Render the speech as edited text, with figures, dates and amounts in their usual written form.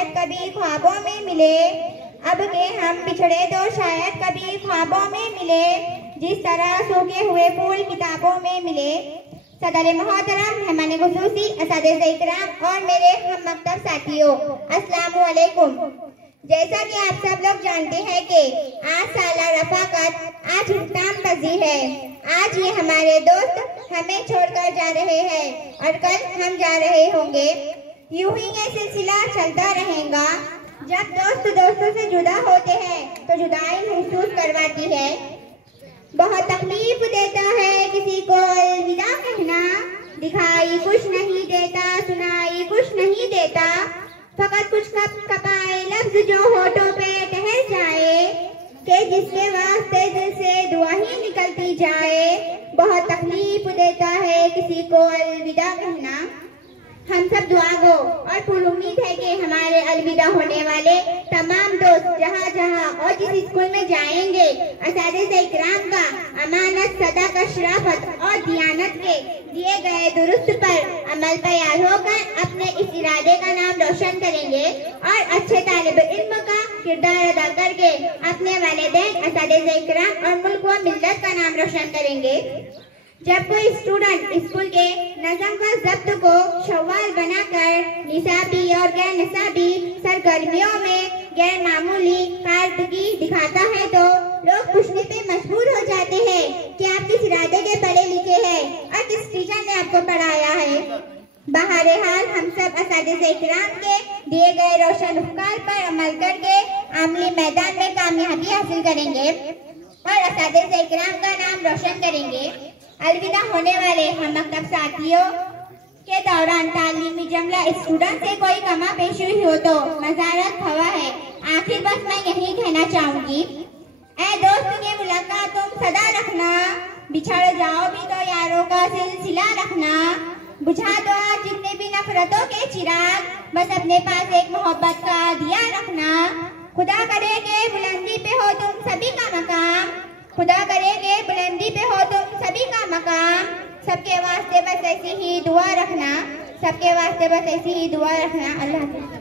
शायद कभी ख्वाबों में मिले, अब के हम बिछड़े तो शायद कभी ख्वाबों में मिले, जिस तरह सूखे हुए फूल किताबों में मिले। सदर मोहतरम, मेहमान खुसूसी, असातिज़ा इकराम और मेरे हम मकतब साथियों, अस्सलामु अलैकुम। जैसा कि आप सब लोग जानते हैं कि आज साला रफ़ाक़त आज इख्तिताम पज़ीर है। आज ये हमारे दोस्त हमें छोड़कर जा रहे हैं और कल हम जा रहे होंगे। यूं ही ये सिलसिला चलता रहेगा। जब दोस्त दोस्तों से जुदा होते हैं तो जुदाई महसूस करवाती है। बहुत तकलीफ देता है किसी को अलविदा कहना, दिखाई कुछ नहीं देता, सुनाई कुछ नहीं देता, फकत कुछ कपाए लफ्ज जो होठों पे ठहर जाए, कि जिसके वास्ते दिल से दुआ ही निकलती जाए। बहुत तकलीफ देता है किसी को अलविदा कहना। हम सब दुआ गो और पूरी उम्मीद है कि हमारे अलविदा होने वाले तमाम दोस्त जहाँ जहाँ और जिस स्कूल में जाएंगे, असातिज़ा इकराम का अमानत, सदाकत, शराफत और दियानत के दिए गए दुरुस्त पर अमल तैयार होकर अपने इस इरादे का नाम रोशन करेंगे और अच्छे तालिब इल्म का किरदार अदा करके अपने वालिदैन, असातिज़ा इकराम और मुल्क व मिल्लत का नाम रोशन करेंगे। जब कोई स्टूडेंट स्कूल के नज़म व ज़ब्त को शवाल बनाकर निसाबी और गैर निसाबी सरगर्मियों में गैर मामूली कारकर्दगी दिखाता है तो लोग पूछने पे मजबूर हो जाते हैं कि आप किस इरादे के पढ़े लिखे हैं और किस टीचर ने आपको पढ़ाया है। बहरहाल हम सब असातिज़ा इकराम के दिए गए रोशन अफ़कार पर अमल करके अमली मैदान में कामयाबी हासिल करेंगे और असातिज़ा इकराम का नाम रोशन करेंगे। अलविदा होने वाले हम मकतब साथियों के दौरान तालीमी जमला स्टूडेंट से कोई कमा पेशी हुई हो तो मज़ारत हवा है। आखिर बस मैं यही कहना चाहूंगी, ऐ दोस्त ये मुलाकात तुम सदा रखना, बिछड़ जाओ भी तो यारों का सिलसिला रखना, बुझा दो जितने भी नफरतों के चिराग, बस अपने पास एक मोहब्बत का दिया रखना। खुदा करे के बुलंदी पे हो तुम सभी का मकाम, खुदा करे के बुलंदी पे हो तुम सभी का मकाम, सबके वास्ते बस ऐसी ही दुआ रखना, सबके वास्ते बस ऐसी ही दुआ रखना। अल्लाह।